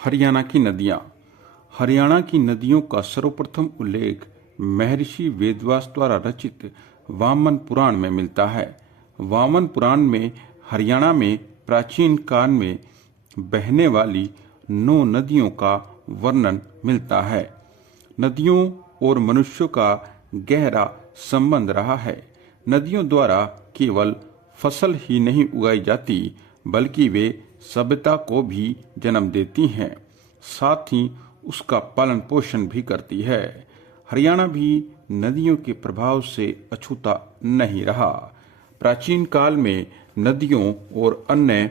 हरियाणा की नदियाँ। हरियाणा की नदियों का सर्वप्रथम उल्लेख महर्षि वेदव्यास द्वारा रचित वामन पुराण में मिलता है। वामन पुराण में हरियाणा में प्राचीन काल में बहने वाली 9 नदियों का वर्णन मिलता है। नदियों और मनुष्यों का गहरा संबंध रहा है। नदियों द्वारा केवल फसल ही नहीं उगाई जाती, बल्कि वे सभ्यता को भी जन्म देती हैं, साथ ही उसका पालन पोषण भी करती है। हरियाणा भी नदियों के प्रभाव से अछूता नहीं रहा। प्राचीन काल में नदियों और अन्य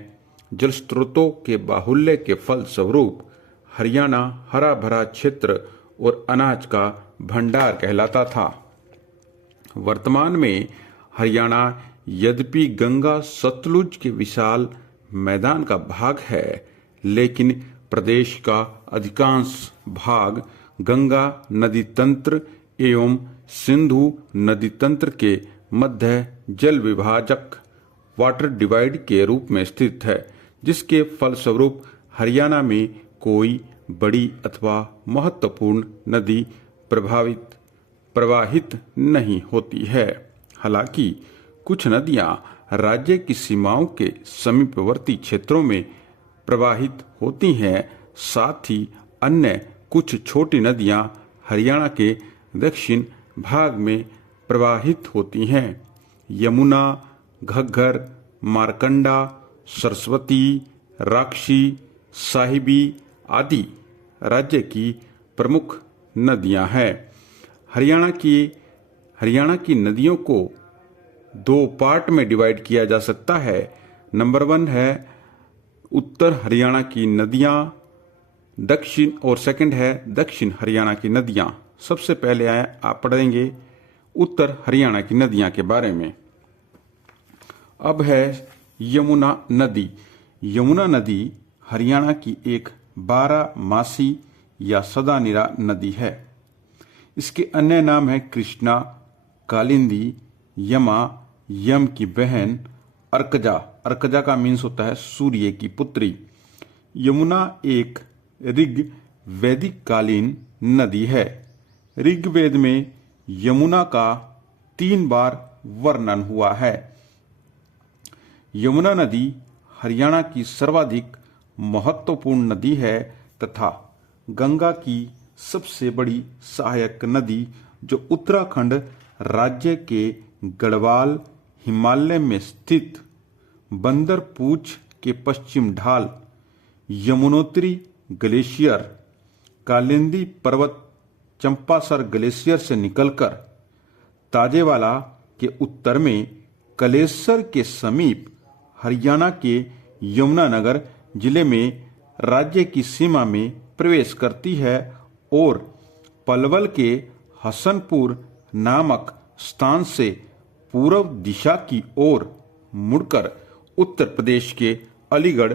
जल स्रोतों के बाहुल्य के फलस्वरूप हरियाणा हरा भरा क्षेत्र और अनाज का भंडार कहलाता था। वर्तमान में हरियाणा यद्यपि गंगा सतलुज के विशाल मैदान का भाग है, लेकिन प्रदेश का अधिकांश भाग गंगा नदी तंत्र एवं सिंधु नदी तंत्र के मध्य जल विभाजक वाटर डिवाइड के रूप में स्थित है, जिसके फलस्वरूप हरियाणा में कोई बड़ी अथवा महत्वपूर्ण नदी प्रवाहित नहीं होती है। हालांकि कुछ नदियां राज्य की सीमाओं के समीपवर्ती क्षेत्रों में प्रवाहित होती हैं। साथ ही अन्य कुछ छोटी नदियां हरियाणा के दक्षिण भाग में प्रवाहित होती हैं। यमुना, घग्गर, मारकंडा, सरस्वती, राक्षी, साहिबी आदि राज्य की प्रमुख नदियां हैं। हरियाणा की नदियों को 2 पार्ट में डिवाइड किया जा सकता है। नंबर 1 है उत्तर हरियाणा की नदियां, दक्षिण, और सेकंड है दक्षिण हरियाणा की नदियां। सबसे पहले आप पढ़ेंगे उत्तर हरियाणा की नदियां के बारे में। अब है यमुना नदी। यमुना नदी हरियाणा की एक 12 मासी या सदानिरा नदी है। इसके अन्य नाम है कृष्णा, कालिंदी, यमा, यम की बहन, अर्कजा। अर्कजा का मीन्स होता है सूर्य की पुत्री। यमुना एक ऋग वैदिक कालीन नदी है। ऋग्वेद में यमुना का 3 बार वर्णन हुआ है। यमुना नदी हरियाणा की सर्वाधिक महत्वपूर्ण नदी है तथा गंगा की सबसे बड़ी सहायक नदी, जो उत्तराखंड राज्य के गढ़वाल हिमालय में स्थित बंदरपूछ के पश्चिम ढाल, यमुनोत्री ग्लेशियर, कालिंदी पर्वत, चंपासर ग्लेशियर से निकलकर ताजेवाला के उत्तर में कलेसर के समीप हरियाणा के यमुनानगर जिले में राज्य की सीमा में प्रवेश करती है और पलवल के हसनपुर नामक स्थान से पूर्व दिशा की ओर मुड़कर उत्तर प्रदेश के अलीगढ़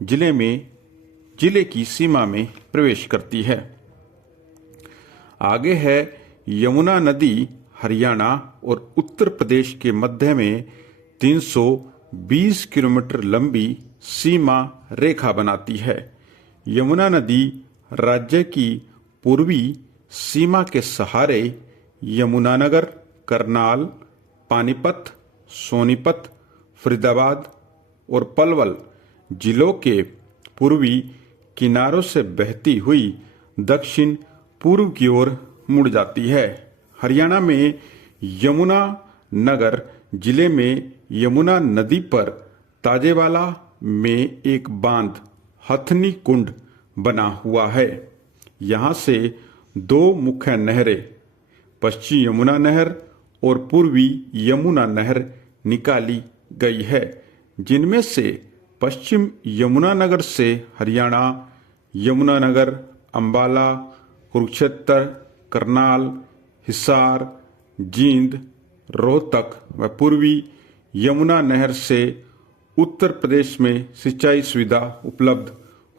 जिले की सीमा में प्रवेश करती है। आगे है यमुना नदी हरियाणा और उत्तर प्रदेश के मध्य में 320 किलोमीटर लंबी सीमा रेखा बनाती है। यमुना नदी राज्य की पूर्वी सीमा के सहारे यमुनानगर, करनाल, पानीपत, सोनीपत, फरीदाबाद और पलवल जिलों के पूर्वी किनारों से बहती हुई दक्षिण पूर्व की ओर मुड़ जाती है। हरियाणा में यमुना नगर जिले में यमुना नदी पर ताजेवाला में एक बांध हथनी कुंड बना हुआ है। यहाँ से 2 मुख्य नहरें, पश्चिमी यमुना नहर और पूर्वी यमुना नहर निकाली गई है, जिनमें से पश्चिम यमुनानगर से हरियाणा यमुनानगर, अंबाला, कुरुक्षेत्र, करनाल, हिसार, जींद, रोहतक व पूर्वी यमुना नहर से उत्तर प्रदेश में सिंचाई सुविधा उपलब्ध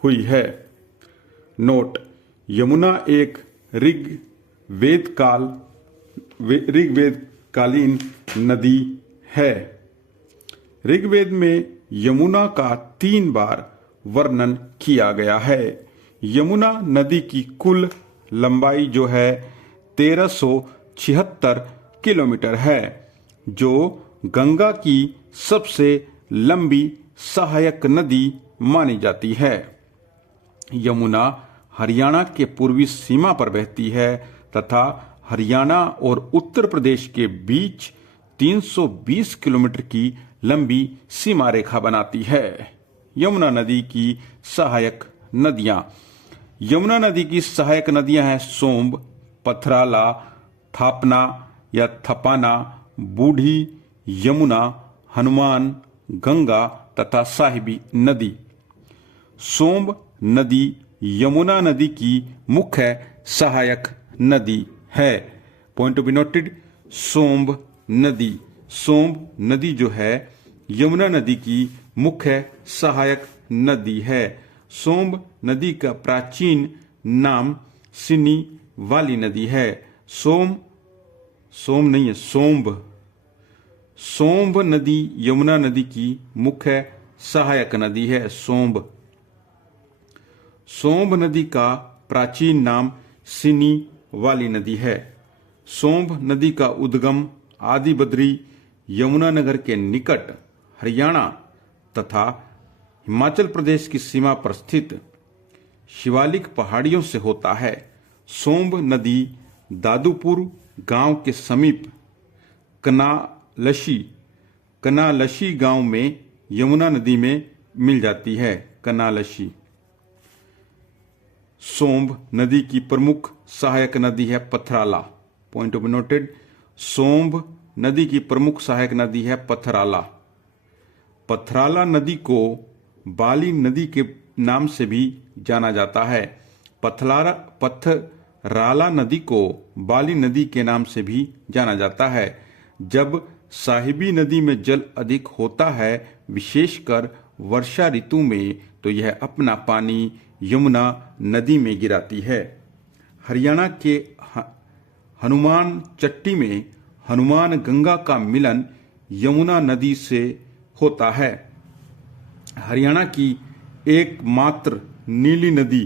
हुई है। नोट: यमुना एक ऋग्वेदकालीन नदी है। ऋग्वेद में यमुना का 3 बार वर्णन किया गया है। यमुना नदी की कुल लंबाई जो है 1376 किलोमीटर है, जो गंगा की सबसे लंबी सहायक नदी मानी जाती है। यमुना हरियाणा के पूर्वी सीमा पर बहती है तथा हरियाणा और उत्तर प्रदेश के बीच 320 किलोमीटर की लंबी सीमा रेखा बनाती है। यमुना नदी की सहायक नदियां। यमुना नदी की सहायक नदियां हैं सोम्ब, पथराला, थापना या थपाना, बूढ़ी, यमुना, हनुमान, गंगा तथा साहिबी नदी। सोम्ब नदी यमुना नदी की मुख्य सहायक नदी है। Point to be noted, Somb नदी जो है यमुना नदी की मुख्य सहायक नदी है। सोम्ब नदी का प्राचीन नाम सिनी वाली नदी है। सोम्ब नदी यमुना नदी की मुख्य सहायक नदी है। सोम्ब नदी का प्राचीन नाम सिनी वाली नदी है। सोम्ब नदी का उद्गम आदि बद्री यमुनानगर के निकट हरियाणा तथा हिमाचल प्रदेश की सीमा पर स्थित शिवालिक पहाड़ियों से होता है। सोम्ब नदी दादुपुर गांव के समीप कनालशी गांव में यमुना नदी में मिल जाती है। कनालशी। सोम्ब नदी की प्रमुख सहायक नदी है Pathrala. Point to be noted, Somb नदी की प्रमुख सहायक नदी है पथराला। पथराला नदी को बाली नदी के नाम से भी जाना जाता है। पथराला नदी को बाली नदी के नाम से भी जाना जाता है। जब साहिबी नदी में जल अधिक होता है, विशेषकर वर्षा ऋतु में, तो यह अपना पानी यमुना नदी में गिराती है। हरियाणा के हनुमान चट्टी में हनुमान गंगा का मिलन यमुना नदी से होता है। हरियाणा की एकमात्र नीली नदी,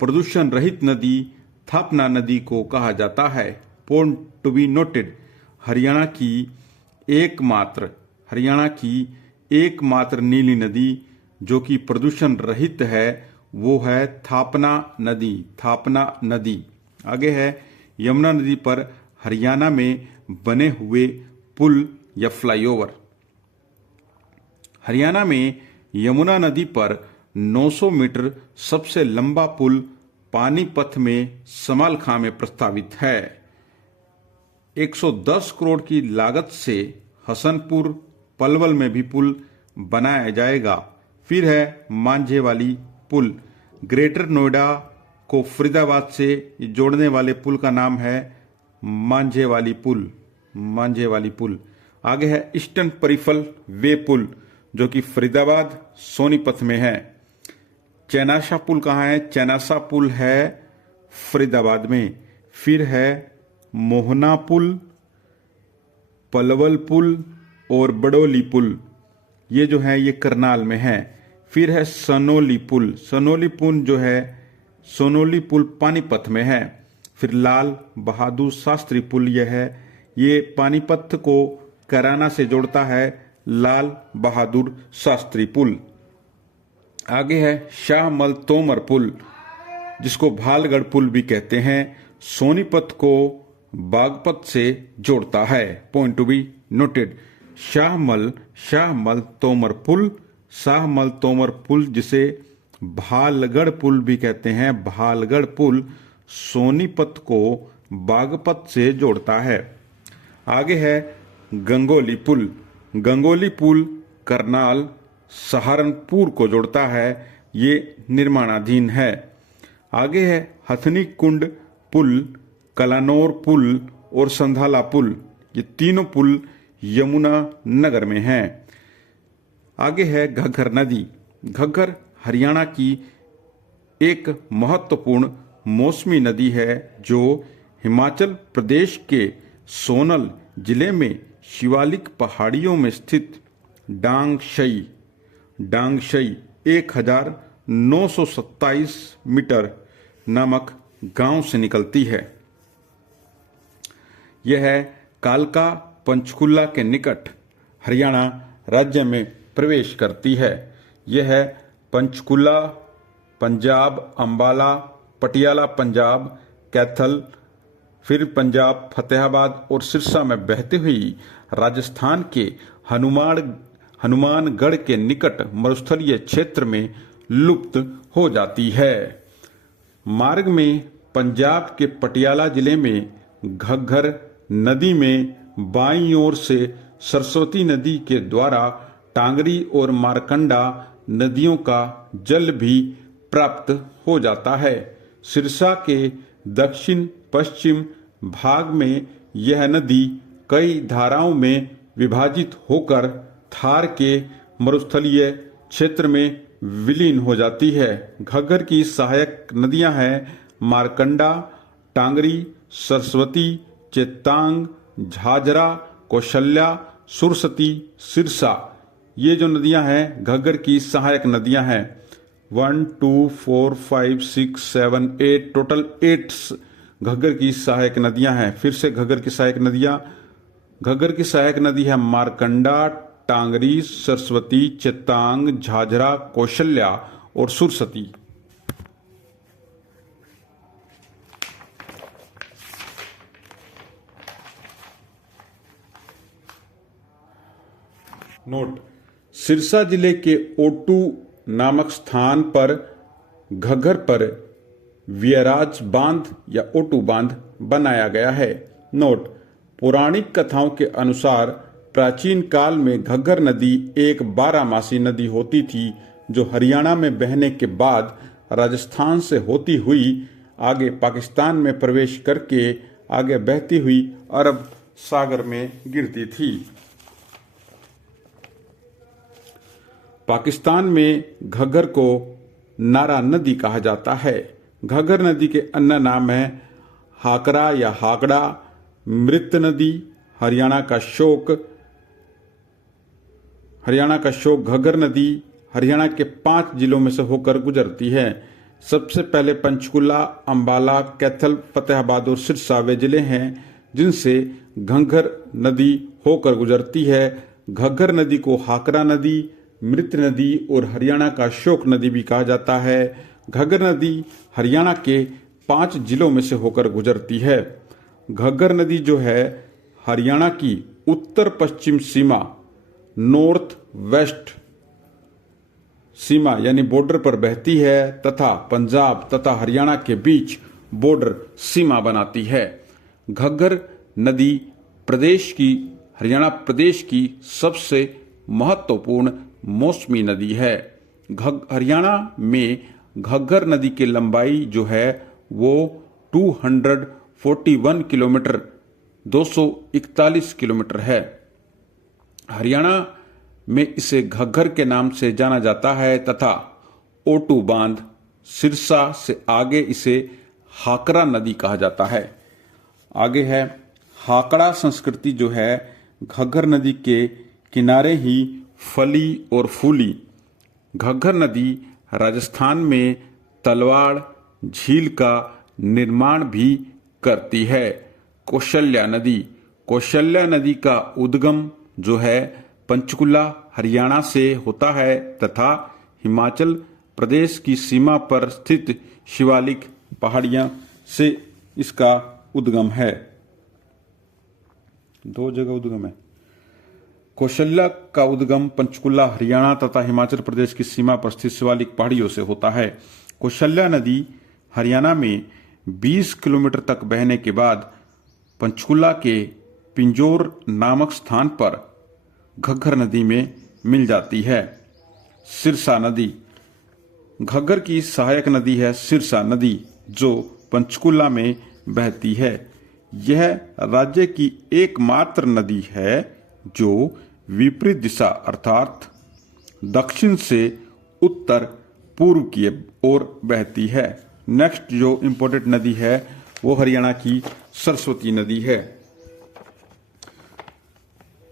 प्रदूषण रहित नदी थापना नदी को कहा जाता है। Point to be noted, Haryana की एकमात्र नीली नदी जो कि प्रदूषण रहित है वो है थापना नदी। आगे है यमुना नदी पर हरियाणा में बने हुए पुल या फ्लाईओवर। हरियाणा में यमुना नदी पर 900 मीटर सबसे लंबा पुल पानीपत में समालखां में प्रस्तावित है। 110 करोड़ की लागत से हसनपुर पलवल में भी पुल बनाया जाएगा। फिर है मांझेवाली पुल। ग्रेटर नोएडा को फरीदाबाद से जोड़ने वाले पुल का नाम है मांझेवाली पुल। आगे है ईस्टर्न परिफल वे पुल जो कि फरीदाबाद सोनीपत में है। चैनासा पुल कहाँ है? चैनासा पुल है फरीदाबाद में। फिर है मोहना पुल, पलवल पुल और बड़ोली पुल, ये जो है ये करनाल में है। फिर है सनोली पुल पानीपत में है। फिर लाल बहादुर शास्त्री पुल ये पानीपत को कैराना से जोड़ता है, लाल बहादुर शास्त्री पुल। आगे है शाहमल तोमर पुल जिसको भालगढ़ पुल भी कहते हैं, सोनीपत को बागपत से जोड़ता है। Point to be noted, Shahmal Tomar पुल जिसे भालगढ़ पुल भी कहते हैं, भालगढ़ पुल सोनीपत को बागपत से जोड़ता है। आगे है गंगोली पुल करनाल सहारनपुर को जोड़ता है, ये निर्माणाधीन है। आगे है हथनी कुंड पुल, कलानौर पुल और संधाला पुल, ये तीनों पुल यमुना नगर में हैं। आगे है घग्गर नदी। घग्गर हरियाणा की एक महत्वपूर्ण मौसमी नदी है जो हिमाचल प्रदेश के सोनल जिले में शिवालिक पहाड़ियों में स्थित डांगशई 1000 927 मीटर नामक गांव से निकलती है। यह कालका पंचकुला के निकट हरियाणा राज्य में प्रवेश करती है। यह पंचकुला पंजाब, अंबाला, पटियाला पंजाब, कैथल, फिर पंजाब, फतेहाबाद और सिरसा में बहती हुई राजस्थान के हनुमानगढ़ के निकट मरुस्थलीय क्षेत्र में लुप्त हो जाती है। मार्ग में पंजाब के पटियाला जिले में घग्गर नदी में बाईं ओर से सरस्वती नदी के द्वारा टांगरी और मारकंडा नदियों का जल भी प्राप्त हो जाता है। सिरसा के दक्षिण पश्चिम भाग में यह नदी कई धाराओं में विभाजित होकर थार के मरुस्थलीय क्षेत्र में विलीन हो जाती है। घग्गर की सहायक नदियां हैं मारकंडा, टांगरी, सरस्वती, चेतांग, झाझरा, कौशल्या, सुरसती, सिरसा। ये जो नदियां हैं घग्गर की सहायक नदियां हैं। 1 2 4 5 6 7 8 टोटल 8 घग्गर की सहायक नदियां हैं। फिर से घग्गर की सहायक नदी है मारकंडा, टांगरी, सरस्वती, चेतांग, झाझरा, कौशल्या और सुरसती। नोट: सिरसा जिले के ओटू नामक स्थान पर घग्गर पर व्यराज बांध या ओटू बांध बनाया गया है। नोट: पौराणिक कथाओं के अनुसार प्राचीन काल में घग्गर नदी एक 12मासी नदी होती थी, जो हरियाणा में बहने के बाद राजस्थान से होती हुई आगे पाकिस्तान में प्रवेश करके आगे बहती हुई अरब सागर में गिरती थी। पाकिस्तान में घग्गर को नारा नदी कहा जाता है। घग्गर नदी के अन्य नाम है हाकरा या हाकड़ा, मृत नदी, हरियाणा का शोक घग्गर नदी हरियाणा के 5 जिलों में से होकर गुजरती है। सबसे पहले पंचकुला, अंबाला, कैथल, फतेहाबाद और सिरसा वे जिले हैं जिनसे घग्गर नदी होकर गुजरती है। घग्गर नदी को हाकरा नदी, मृत नदी और हरियाणा का शोक नदी भी कहा जाता है। घग्गर नदी हरियाणा के 5 जिलों में से होकर गुजरती है। घग्गर नदी जो है हरियाणा की उत्तर पश्चिम सीमा, नॉर्थ वेस्ट सीमा यानी बॉर्डर पर बहती है तथा पंजाब तथा हरियाणा के बीच बॉर्डर सीमा बनाती है। घग्गर नदी हरियाणा प्रदेश की सबसे महत्वपूर्ण मौसमी नदी है। हरियाणा में घग्गर नदी की लंबाई जो है वो 241 किलोमीटर 241 किलोमीटर है। हरियाणा में इसे घग्गर के नाम से जाना जाता है तथा ओटू बांध सिरसा से आगे इसे हाकरा नदी कहा जाता है। आगे है हाकड़ा संस्कृति जो है घग्गर नदी के किनारे ही फली और फूली। घग्गर नदी राजस्थान में तलवाड़ झील का निर्माण भी करती है। कौशल्या नदी का उद्गम जो है पंचकुला हरियाणा से होता है तथा हिमाचल प्रदेश की सीमा पर स्थित शिवालिक पहाड़ियां से इसका उद्गम है। 2 जगह उद्गम है। कौशल्या का उद्गम पंचकुला हरियाणा तथा हिमाचल प्रदेश की सीमा पर स्थित शिवालिक पहाड़ियों से होता है। कौशल्या नदी हरियाणा में 20 किलोमीटर तक बहने के बाद पंचकुला के पिंजौर नामक स्थान पर घग्गर नदी में मिल जाती है। सिरसा नदी घग्गर की सहायक नदी है। सिरसा नदी जो पंचकुला में बहती है। यह राज्य की एकमात्र नदी है जो विपरीत दिशा अर्थात दक्षिण से उत्तर पूर्व की ओर बहती है। नेक्स्ट जो इंपॉर्टेंट नदी है वो हरियाणा की सरस्वती नदी है।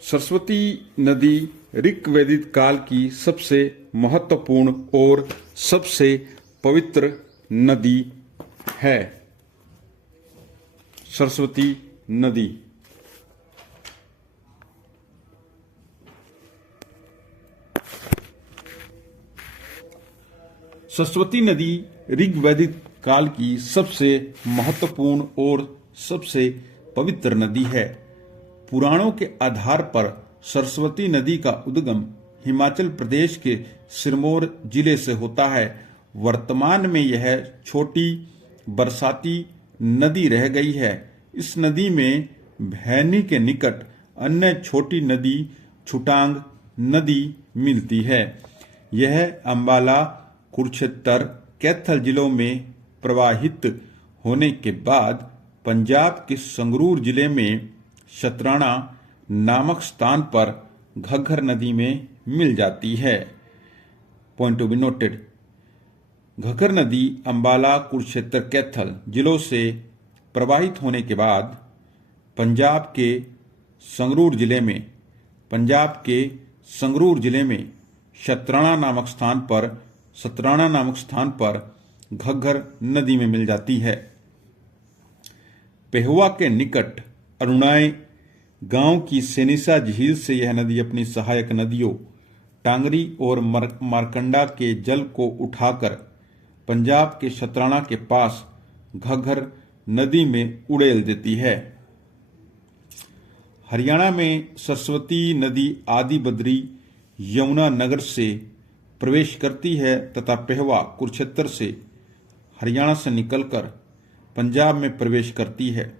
सरस्वती नदी ऋग्वेदिक काल की सबसे महत्वपूर्ण और सबसे पवित्र नदी है। सरस्वती नदी। सरस्वती नदी ऋग्वैदिक काल की सबसे महत्वपूर्ण और सबसे पवित्र नदी है। पुराणों के आधार पर सरस्वती नदी का उद्गम हिमाचल प्रदेश के सिरमौर जिले से होता है। वर्तमान में यह छोटी बरसाती नदी रह गई है। इस नदी में भैनी के निकट अन्य छोटी नदी छुटांग नदी मिलती है। यह अंबाला, कुरुक्षेत्र, कैथल जिलों में प्रवाहित होने के बाद पंजाब के संगरूर जिले में शतराणा नामक स्थान पर घग्गर नदी में मिल जाती है। Point to be noted. Ghaggar नदी अंबाला, कुरुक्षेत्र, कैथल जिलों से प्रवाहित होने के बाद पंजाब के संगरूर जिले में शतराणा नामक स्थान पर घग्गर नदी में मिल जाती है। पेहुआ के निकट अरुणाई गांव की सेनिसा झील से यह नदी अपनी सहायक नदियों टांगरी और मारकंडा के जल को उठाकर पंजाब के शतराणा के पास घग्गर नदी में उड़ेल देती है। हरियाणा में सरस्वती नदी आदि बद्री यमुना नगर से प्रवेश करती है तथा पेहवा कुरुक्षेत्र से हरियाणा से निकलकर पंजाब में प्रवेश करती है।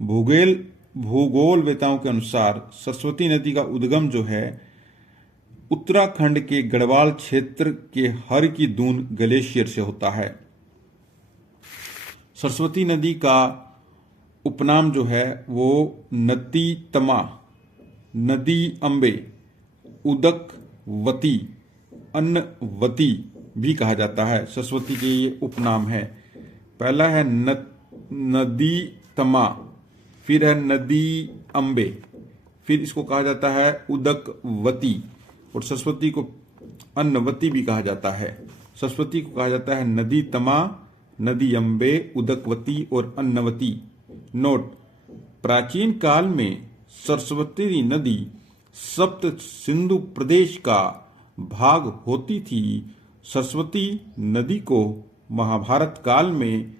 भूगोलवेताओं के अनुसार सरस्वती नदी का उद्गम जो है उत्तराखंड के गढ़वाल क्षेत्र के हर की दून ग्लेशियर से होता है। सरस्वती नदी का उपनाम जो है वो नदी तमा, नदी अम्बे, उदकवती, अन्नवती भी कहा जाता है। सरस्वती के ये उपनाम है। पहला है नदी तमा, फिर है नदी अम्बे, फिर इसको कहा जाता है उदकवती, और सरस्वती को अन्नवती भी कहा जाता है। सरस्वती को कहा जाता है नदी तमा, नदी अम्बे, उदकवती और अन्नवती। नोट: प्राचीन काल में सरस्वती नदी सप्त सिंधु प्रदेश का भाग होती थी। सरस्वती नदी को महाभारत काल में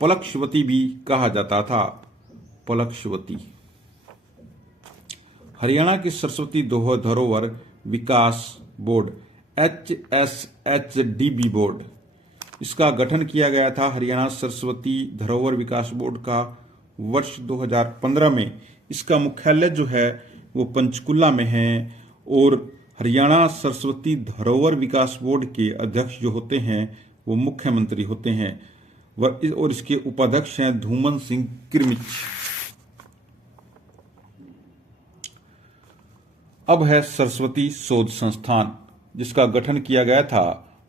पलक्षवती भी कहा जाता था। पलक्षवती। हरियाणा की सरस्वती धरोवर विकास बोर्ड HSHDB बोर्ड, इसका गठन किया गया था हरियाणा सरस्वती धरोवर विकास बोर्ड का वर्ष 2015 में। इसका मुख्यालय जो है वो पंचकुला में है और हरियाणा सरस्वती धरोवर विकास बोर्ड के अध्यक्ष जो होते हैं वो मुख्यमंत्री होते हैं और इसके उपाध्यक्ष हैं धूमन सिंह किरमिच। अब है सरस्वती शोध संस्थान, जिसका गठन किया गया था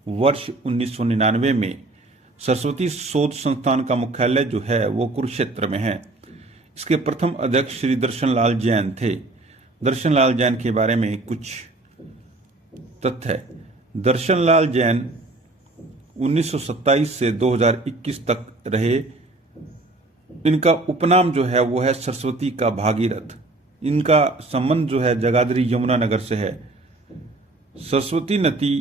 वर्ष 1999 में। सरस्वती शोध संस्थान का मुख्यालय जो है वो कुरुक्षेत्र में है। इसके प्रथम अध्यक्ष श्री दर्शन लाल जैन थे। दर्शन लाल जैन के बारे में कुछ तथ्य। दर्शन लाल जैन 1927 से 2021 तक रहे। इनका उपनाम जो है वो है सरस्वती का भागीरथ। इनका संबंध जो है जगाधरी यमुना नगर से है। सरस्वती नदी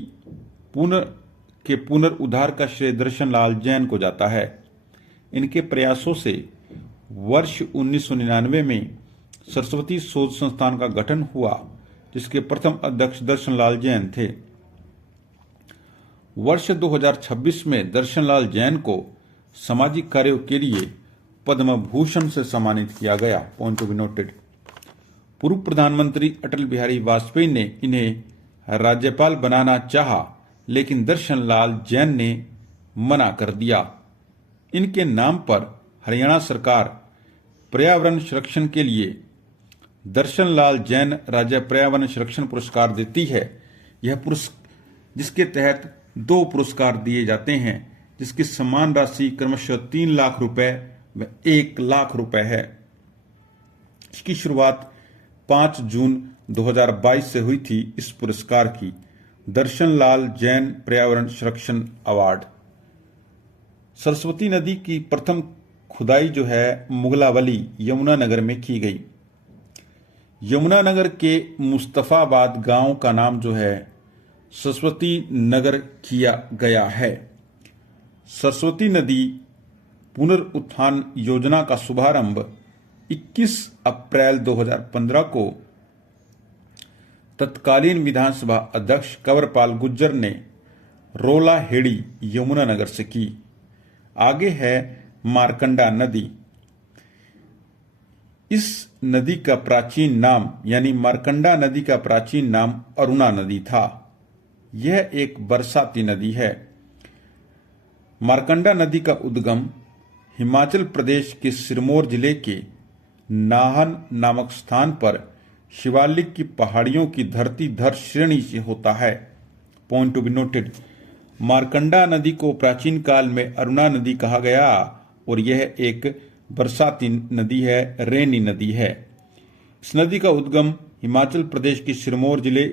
पुनर्उद्धार का श्रेय दर्शन लाल जैन को जाता है। इनके प्रयासों से वर्ष 1999 में सरस्वती शोध संस्थान का गठन हुआ, जिसके प्रथम अध्यक्ष दर्शन लाल जैन थे। वर्ष 2026 में दर्शन लाल जैन को सामाजिक कार्यों के लिए पद्म भूषण से सम्मानित किया गया। Point to be noted. पूर्व प्रधानमंत्री अटल बिहारी वाजपेयी ने इन्हें राज्यपाल बनाना चाहा, लेकिन दर्शन लाल जैन ने मना कर दिया। इनके नाम पर हरियाणा सरकार पर्यावरण संरक्षण के लिए दर्शन लाल जैन राज्य पर्यावरण संरक्षण पुरस्कार देती है। यह जिसके तहत 2 पुरस्कार दिए जाते हैं, जिसकी सम्मान राशि क्रमशः 3 लाख रुपए व 1 लाख रुपए है। इसकी शुरुआत 5 जून 2022 से हुई थी इस पुरस्कार की दर्शन लाल जैन पर्यावरण संरक्षण अवार्ड। सरस्वती नदी की प्रथम खुदाई जो है मुगलावली यमुनानगर में की गई। यमुनानगर के मुस्तफाबाद गांव का नाम जो है सरस्वती नगर किया गया है। सरस्वती नदी पुनरुत्थान योजना का शुभारंभ 21 अप्रैल 2015 को तत्कालीन विधानसभा अध्यक्ष कंवरपाल गुर्जर ने रोलाहेड़ी यमुनानगर से की। आगे है मारकंडा नदी। इस नदी का प्राचीन नाम यानी मारकंडा नदी का प्राचीन नाम अरुणा नदी था। यह एक बरसाती नदी है। मारकंडा नदी का उद्गम हिमाचल प्रदेश के सिरमौर जिले के नाहन नामक स्थान पर शिवालिक की पहाड़ियों की धरती धर श्रेणी से होता है। Point to be noted, Markanda नदी को प्राचीन काल में अरुणा नदी कहा गया और यह एक बरसाती नदी है, रेनी नदी है। इस नदी का उद्गम हिमाचल प्रदेश के सिरमौर जिले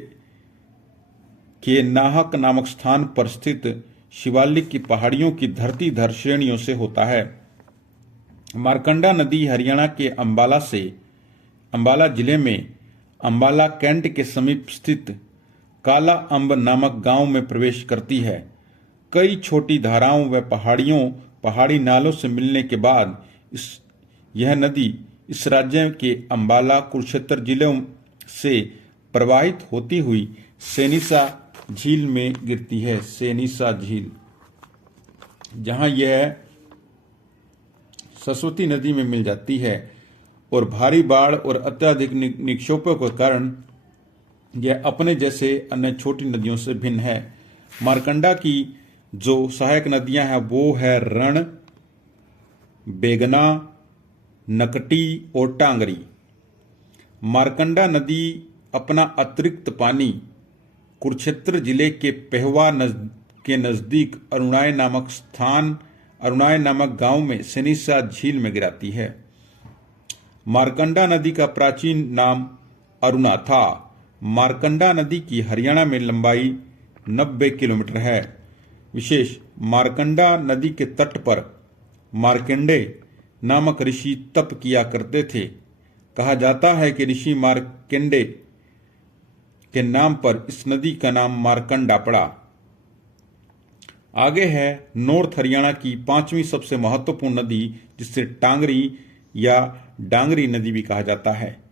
के नाहक नामक स्थान पर स्थित शिवालिक की पहाड़ियों की धरती धर श्रेणियों से होता है। मारकंडा नदी हरियाणा के अंबाला जिले में अंबाला कैंट के समीप स्थित काला अंब नामक गांव में प्रवेश करती है। कई छोटी धाराओं व पहाड़ी नालों से मिलने के बाद यह नदी इस राज्य के अंबाला कुरुक्षेत्र जिलों से प्रवाहित होती हुई सेनिसा झील में गिरती है। सेनिसा झील, जहां यह सरस्वती नदी में मिल जाती है और भारी बाढ़ और अत्यधिक निक्षेपों के कारण यह अपने जैसे अन्य छोटी नदियों से भिन्न है। मारकंडा की जो सहायक नदियां हैं वो है रण, बेगना, नकटी और टांगरी। मारकंडा नदी अपना अतिरिक्त पानी कुरुक्षेत्र जिले के पेहवा के नजदीक अरुणाय नामक गांव में सेनिसा झील में गिराती है। मारकंडा नदी का प्राचीन नाम अरुणा था। मारकंडा नदी की हरियाणा में लंबाई 90 किलोमीटर है। विशेष, मारकंडा नदी के तट पर मार्कंडे नामक ऋषि तप किया करते थे। कहा जाता है कि ऋषि मार्कंडे के नाम पर इस नदी का नाम मारकंडा पड़ा। आगे है नॉर्थ हरियाणा की 5वीं सबसे महत्वपूर्ण नदी, जिसे टांगरी या डांगरी नदी भी कहा जाता है।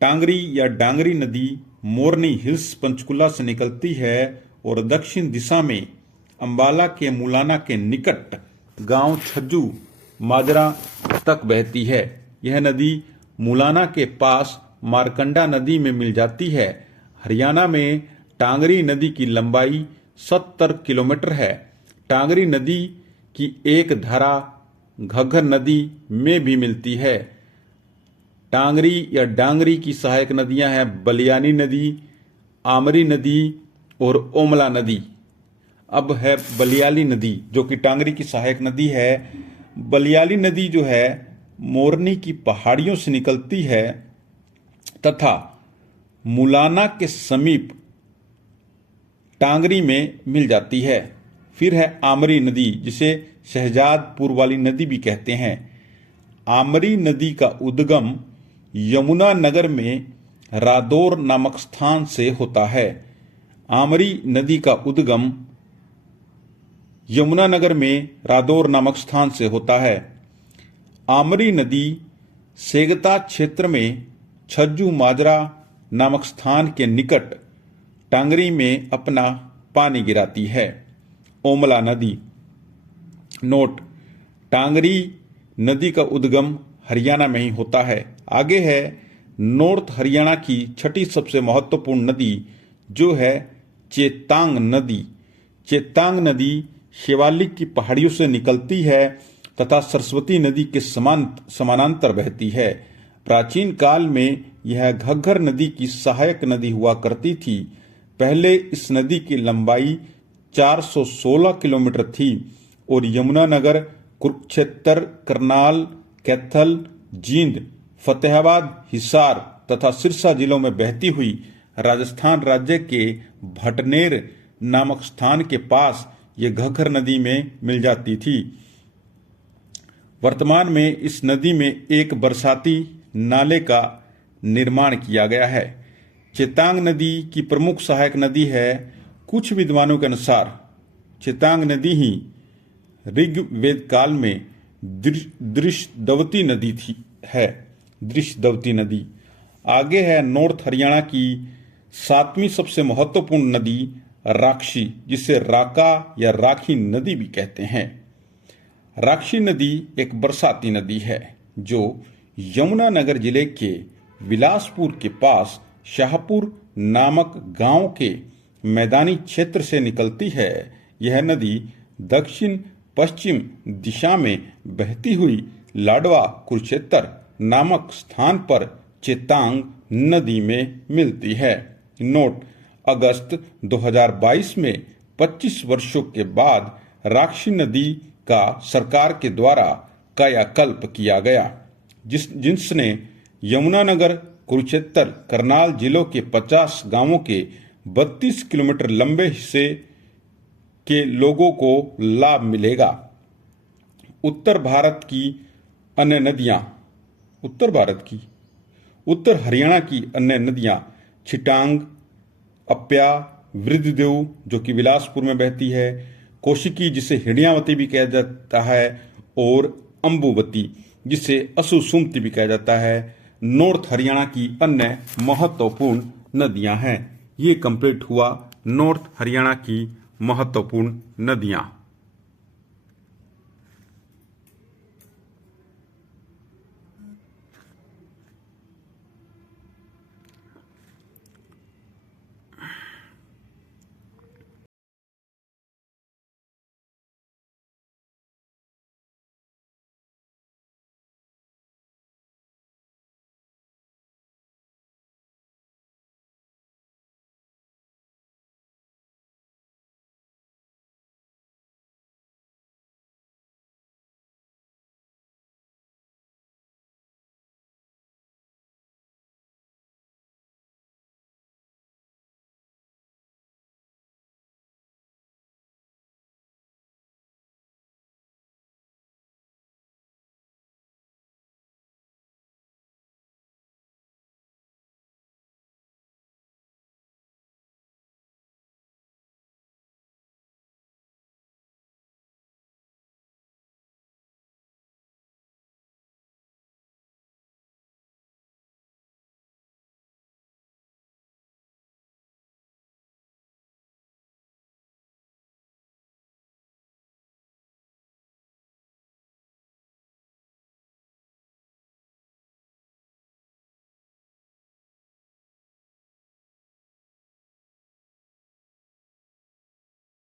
टांगरी या डांगरी नदी मोरनी हिल्स पंचकुला से निकलती है और दक्षिण दिशा में अंबाला के मुलाना के निकट गांव छज्जू माजरा तक बहती है। यह नदी मुलाना के पास मारकंडा नदी में मिल जाती है। हरियाणा में टांगरी नदी की लंबाई 70 किलोमीटर है। टांगरी नदी की एक धारा घग्गर नदी में भी मिलती है। टांगरी या डांगरी की सहायक नदियां हैं बलियानी नदी, आमरी नदी और ओमला नदी। अब है बलियाली नदी, जो कि टांगरी की सहायक नदी है। बलियाली नदी जो है मोरनी की पहाड़ियों से निकलती है तथा मुलाना के समीप टांगरी में मिल जाती है। फिर है आमरी नदी, जिसे शहजादपुर वाली नदी भी कहते हैं। आमरी नदी का उद्गम यमुनानगर में रादौर नामक स्थान से होता है। आमरी नदी का उद्गम यमुनानगर में रादौर नामक स्थान से होता है। आमरी नदी सेगता क्षेत्र में छज्जू माजरा नामक स्थान के निकट टांगरी में अपना पानी गिराती है। ओमला नदी। नोट, टांगरी नदी का उद्गम हरियाणा में ही होता है। आगे है नॉर्थ हरियाणा की 6ठी सबसे महत्वपूर्ण नदी, जो है चेतांग नदी। चेतांग नदी शिवालिक की पहाड़ियों से निकलती है तथा सरस्वती नदी के समानांतर बहती है। प्राचीन काल में यह घग्गर नदी की सहायक नदी हुआ करती थी। पहले इस नदी की लंबाई 416 किलोमीटर थी और यमुनानगर, कुरुक्षेत्र, करनाल, कैथल, जींद, फतेहाबाद, हिसार तथा सिरसा जिलों में बहती हुई राजस्थान राज्य के भटनेर नामक स्थान के पास ये घग्गर नदी में मिल जाती थी। वर्तमान में इस नदी में एक बरसाती नाले का निर्माण किया गया है। चेतांग नदी की प्रमुख सहायक नदी है। कुछ विद्वानों के अनुसार चेतांग नदी ही ऋग्वेद काल में दृशदवती नदी है। दृशदवती नदी। आगे है नॉर्थ हरियाणा की 7वीं सबसे महत्वपूर्ण नदी राक्षी, जिसे राका या राखी नदी भी कहते हैं। राक्षी नदी एक बरसाती नदी है जो यमुनानगर जिले के बिलासपुर के पास शाहपुर नामक गांव के मैदानी क्षेत्र से निकलती है। यह नदी दक्षिण पश्चिम दिशा में बहती हुई लाडवा कुरुक्षेत्र नामक स्थान पर चेतांग नदी में मिलती है। नोट: अगस्त 2022 में 25 वर्षों के बाद राक्षी नदी का सरकार के द्वारा कायाकल्प किया गया, जिसने यमुनानगर, कुरुक्षेत्र, करनाल जिलों के 50 गांवों के 32 किलोमीटर लंबे हिस्से के लोगों को लाभ मिलेगा। उत्तर हरियाणा की अन्य नदियां छिटांग, अप्या, वृद्धदेव जो कि बिलासपुर में बहती है, कौशिकी जिसे हिडियावती भी कहा जाता है, और अंबुवती जिसे असुसुमती भी कहा जाता है, नॉर्थ हरियाणा की अन्य महत्वपूर्ण नदियां हैं। ये कंप्लीट हुआ नॉर्थ हरियाणा की महत्वपूर्ण नदियां।